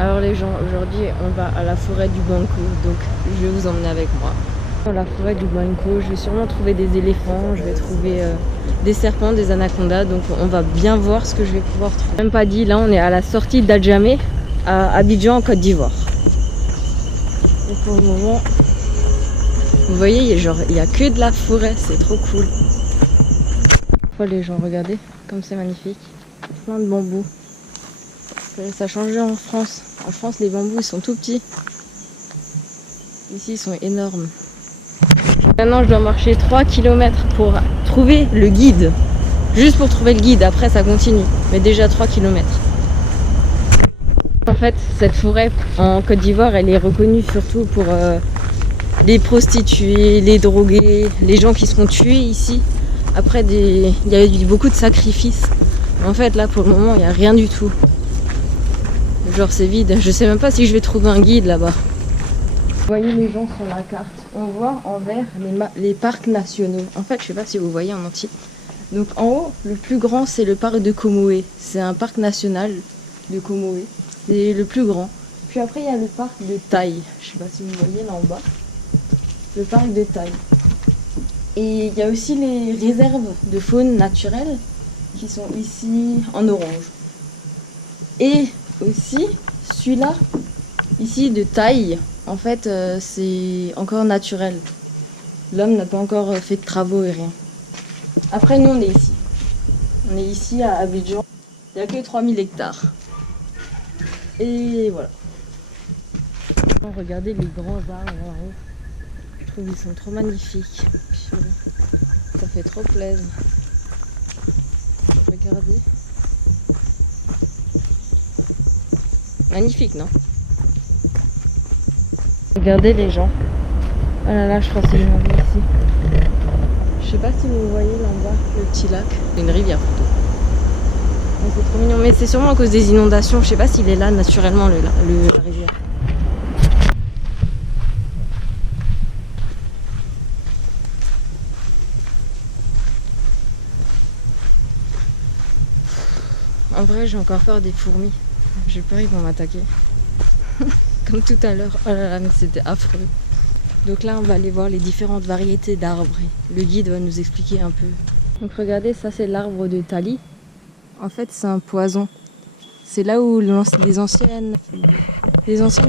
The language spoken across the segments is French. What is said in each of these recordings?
Alors les gens, aujourd'hui on va à la forêt du Banco, donc je vais vous emmener avec moi. Dans la forêt du Banco, je vais sûrement trouver des éléphants, je vais trouver des serpents, des anacondas, donc on va bien voir ce que je vais pouvoir trouver. Même pas dit, là on est à la sortie d'Adjamé, à Abidjan en Côte d'Ivoire. Et pour le moment, vous voyez, il y a que de la forêt, c'est trop cool. Les gens, regardez comme c'est magnifique, plein de bambous. Ça a changé en France. En France, les bambous ils sont tout petits. Ici, ils sont énormes. Maintenant, je dois marcher 3 km pour trouver le guide. Juste pour trouver le guide, après ça continue. Mais déjà 3 km. En fait, cette forêt en Côte d'Ivoire, elle est reconnue surtout pour les prostituées, les drogués, les gens qui seront tués ici. Après, il y a eu beaucoup de sacrifices. En fait, là, pour le moment, il n'y a rien du tout. Genre, c'est vide. Je sais même pas si je vais trouver un guide là-bas. Vous voyez les gens sur la carte. On voit en vert les parcs nationaux. En fait, je sais pas si vous voyez en entier. Donc, en haut, le plus grand, c'est le parc de Comoé. C'est un parc national de Comoé. C'est le plus grand. Puis après, il y a le parc de Taille. Je sais pas si vous voyez là en bas. Le parc de Taille. Et il y a aussi les réserves de faune naturelle qui sont ici en orange. Et aussi celui-là, ici de Taille, en fait c'est encore naturel. L'homme n'a pas encore fait de travaux et rien. Après nous on est ici. On est ici à Abidjan. Il n'y a que 3000 hectares. Et voilà. Regardez les grands arbres là-haut. Je trouve qu'ils sont trop magnifiques. Ça fait trop plaisir. Regardez. Magnifique, non? Regardez les gens. Oh là là, je crois que c'est une rivière ici. Je sais pas si vous voyez là en bas le petit lac. C'est une rivière plutôt. C'est trop mignon. Mais c'est sûrement à cause des inondations. Je sais pas s'il est là naturellement la rivière. En vrai, j'ai encore peur des fourmis. J'ai peur, ils vont m'attaquer. Comme tout à l'heure. Oh là là, mais c'était affreux. Donc là, on va aller voir les différentes variétés d'arbres. Le guide va nous expliquer un peu. Donc regardez, ça c'est l'arbre de Tali. En fait, c'est un poison. C'est là où les anciennes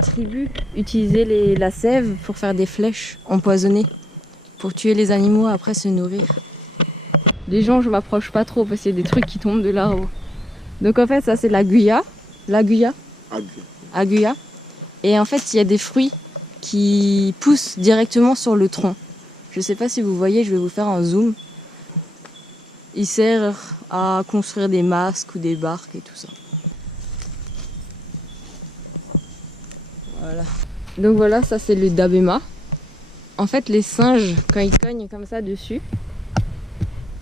tribus utilisaient la sève pour faire des flèches empoisonnées. Pour tuer les animaux, après se nourrir. Les gens, je m'approche pas trop parce qu'il y a des trucs qui tombent de l'arbre. Donc en fait, ça c'est l'aguya. Aguya. Et en fait, il y a des fruits qui poussent directement sur le tronc. Je sais pas si vous voyez, je vais vous faire un zoom. Il sert à construire des masques ou des barques et tout ça. Voilà. Donc voilà, ça c'est le dabema. En fait, les singes, quand ils cognent comme ça dessus,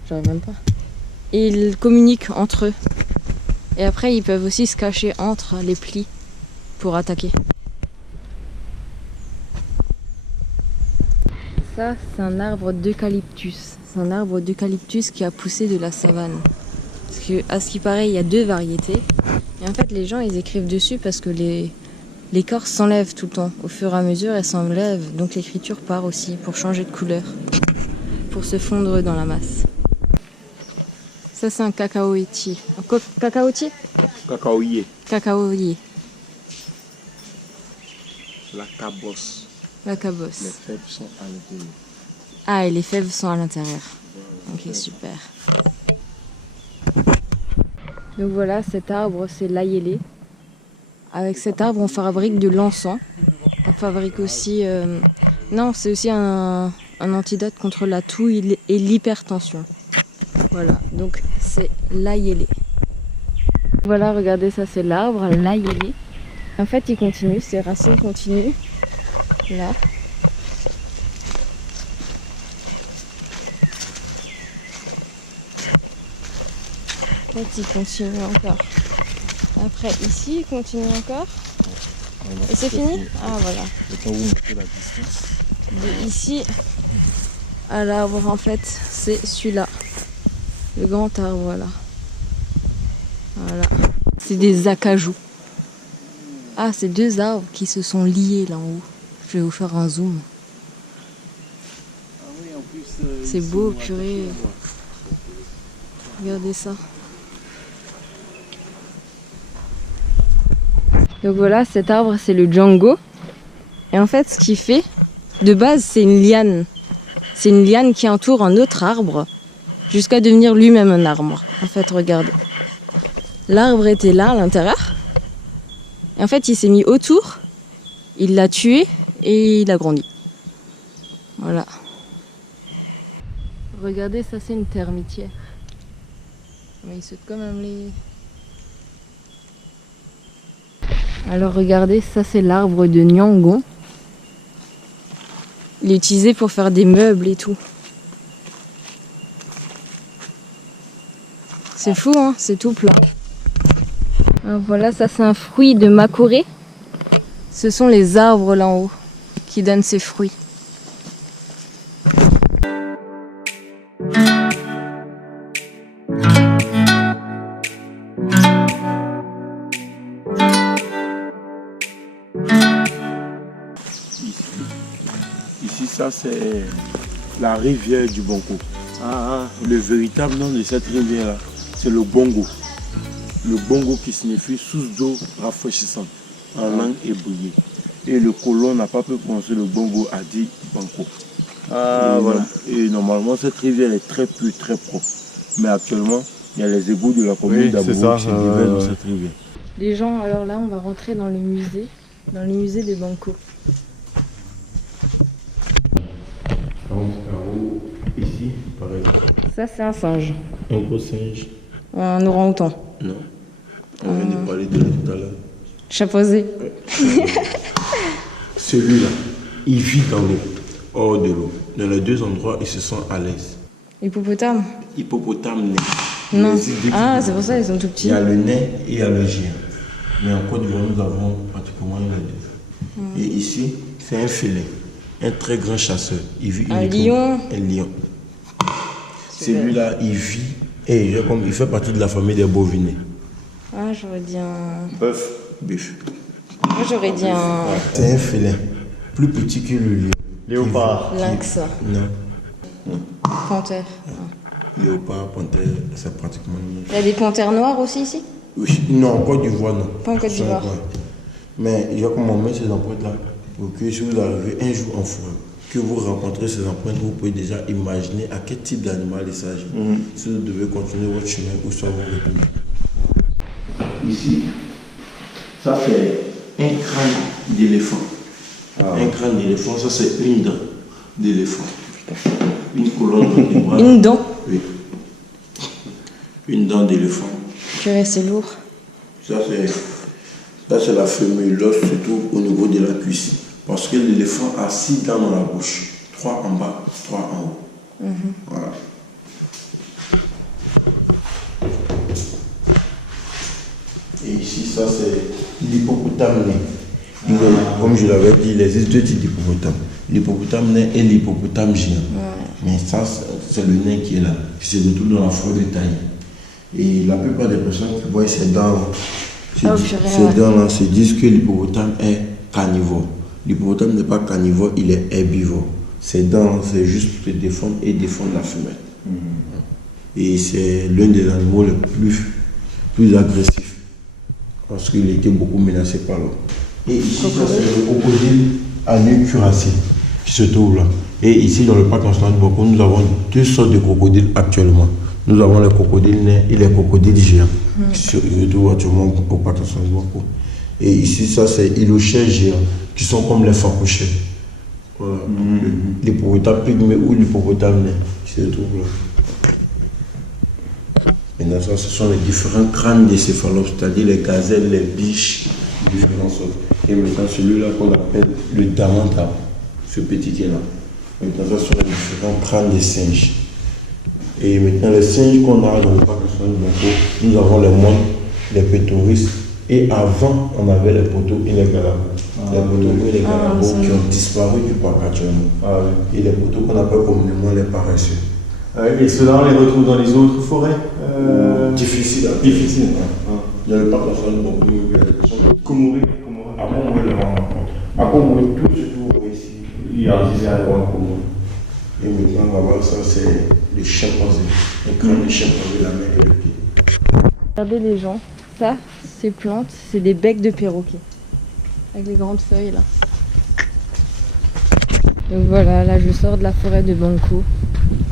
j'arrive même pas, ils communiquent entre eux. Et après, ils peuvent aussi se cacher entre les plis pour attaquer. Ça, c'est un arbre d'eucalyptus. C'est un arbre d'eucalyptus qui a poussé de la savane. Parce que, à ce qui paraît, il y a 2 variétés. Et en fait, les gens, ils écrivent dessus parce que l'écorce s'enlève tout le temps. Au fur et à mesure, elle s'enlève. Donc l'écriture part aussi pour changer de couleur. Pour se fondre dans la masse. Ça, c'est un cacaotier. Un cacaotier ? Cacaoyer. Cacaoyer. La cabosse. La cabosse. Les fèves sont à l'intérieur. Ah, et les fèves sont à l'intérieur. Ok, super. Donc voilà, cet arbre, c'est l'ayélé. Avec cet arbre, on fabrique de l'encens. On fabrique aussi... Non, c'est aussi un antidote contre la toux et l'hypertension. Voilà, donc c'est l'ayélé. Voilà, regardez, ça c'est l'arbre, l'ayélé. En fait, il continue, ses racines continuent. Là. En fait, il continue encore. Après, ici, il continue encore. Et c'est fini? Ah, voilà. Quand vous mettez la distance. De ici à l'arbre, en fait, c'est celui-là. Le grand arbre, là. Voilà. C'est des acajou. Ah, c'est deux arbres qui se sont liés là en haut. Je vais vous faire un zoom. Ah oui, en plus, C'est beau, purée. Regardez ça. Donc voilà, cet arbre, c'est le Django. Et en fait, ce qu'il fait, de base, c'est une liane. C'est une liane qui entoure un autre arbre jusqu'à devenir lui-même un arbre. En fait, regardez. L'arbre était là, à l'intérieur. Et en fait, il s'est mis autour. Il l'a tué et il a grandi. Voilà. Regardez, ça, c'est une termitière. Mais il saute quand même les... Alors regardez, ça c'est l'arbre de Nyangon. Il est utilisé pour faire des meubles et tout. C'est fou, hein, c'est tout plat. Alors voilà, ça c'est un fruit de Makoré. Ce sont les arbres là en haut qui donnent ces fruits. Ici, ça c'est la rivière du Bongo. Le véritable nom de cette rivière-là, c'est le Bongo. Le Bongo qui signifie source d'eau rafraîchissante en langue hébreu. Et le colon n'a pas pu prononcer le Bongo, a dit Banco. Voilà. Et normalement, cette rivière est très pure, très propre. Mais actuellement, il y a les égouts de la commune d'Abourou qui se déversent dans cette rivière. Les gens, alors là, on va rentrer dans le musée des Banco. Ici, pareil. Ça, c'est un singe. Un gros singe. Un orang-outan. Non. On vient de parler de lui tout à l'heure. Chapeausé. Celui-là, il vit dans l'eau, hors de l'eau. Dans les deux endroits, il se sent à l'aise. Hippopotame. Hippopotame nain. Non. Il existe deux Ah, types c'est pour ça ils sont tout Il petits. y a le nain et il y a le géant. Mais en Côte d'Ivoire, nous avons pratiquement les deux. Et ici, c'est un félin, un très grand chasseur. Il vit Un uniquement- lion. Un lion. Celui-là, il vit, et il fait partie de la famille des bovinés. Ah, j'aurais dit un... Bœuf. Bœuf. Moi, j'aurais dit un C'est un félin, plus petit que le lion. Léopard. lynx. Non. Panthère. Léopard, panthère, c'est pratiquement le même. Il y a des panthères noires aussi ici? Oui, non, en Côte d'Ivoire, non. Pas en Côte d'Ivoire. Ouais. Mais il y a comme on met ces empreintes-là, pour que si vous arrivez un jour en forêt, que vous rencontrez ces empreintes, vous pouvez déjà imaginer à quel type d'animal il s'agit. Si vous devez continuer votre chemin ou soit vous retourner. Ici, ça c'est un crâne d'éléphant. Un crâne d'éléphant, ça c'est une dent d'éléphant. Une colonne vertébrale. Une dent. Oui. Une dent d'éléphant. Purée, c'est lourd. Ça c'est la femelle, l'os se trouve au niveau de la cuisse. Parce que l'éléphant a 6 dents dans la bouche. 3 en bas, 3 en haut. Voilà. Et ici, ça c'est l'hippopotame nain. Comme je l'avais dit, il existe deux types d'hippopotames. L'hippopotame nain et l'hippopotame géant. Mais ça, c'est le nain qui est là, qui se retrouve dans la forêt de taille. Et la plupart des personnes qui voient ces dents, ces dents-là, se disent que l'hippopotame est carnivore. L'hippopotame n'est pas carnivore, il est herbivore. Ses dents, c'est juste pour se défendre et défendre la femelle. Et c'est l'un des animaux les plus agressifs. Parce qu'il était beaucoup menacé par l'homme. Et ici, ça, c'est le crocodile à nu cuirassé qui se trouve là. Et ici, dans le parc national du Boko, nous avons deux sortes de crocodiles actuellement. Nous avons les crocodiles nains et les crocodiles géants qui se retrouvent actuellement au parc national du Boko. Et ici, ça, c'est Ilochais géants qui sont comme les phacochets. Voilà. L'hippopotame pygmée ou l'hippopotame nain qui se trouve là. Maintenant, ça, ce sont les différents crânes des céphalopes, c'est-à-dire les gazelles, les biches, différentes sortes. Et maintenant, celui-là qu'on appelle le damantard, ce petit qui est là. Maintenant, ça, ce sont les différents crânes des singes. Et maintenant, les singes qu'on a dans le parc national du Boko, nous avons les moines, les pétoris, et avant, on avait les poteaux et les galabos. Les poteaux et les galabos qui ont disparu du parc actuellement. Et les poteaux qu'on appelle communément les paresseux. Et ceux-là, on les retrouve dans les autres forêts Difficile. Difficile. Dans le parc national du Boko, il y a des Komori. Avant, le rencontre. Après, tout ce tour ici, Il y a un point commun. et maintenant, on va voir ça, c'est le chimpanzé. Le crâne du chimpanzé, la main et le pied. Regardez les gens. Ça, ces plantes, c'est des becs de perroquet. Avec les grandes feuilles là. Donc voilà, là je sors de la forêt de Banco.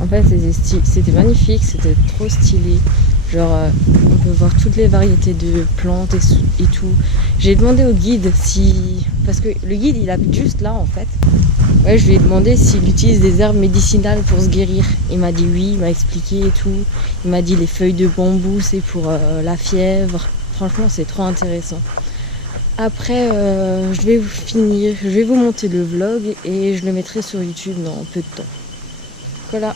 En fait c'était magnifique, c'était trop stylé. Genre on peut voir toutes les variétés de plantes et tout. J'ai demandé au guide si... Parce que le guide il habite juste là en fait. Ouais, je lui ai demandé s'il utilise des herbes médicinales pour se guérir. Il m'a dit oui, il m'a expliqué et tout. Il m'a dit les feuilles de bambou c'est pour la fièvre. Franchement c'est trop intéressant. Après, je vais vous monter le vlog et je le mettrai sur YouTube dans peu de temps. Voilà.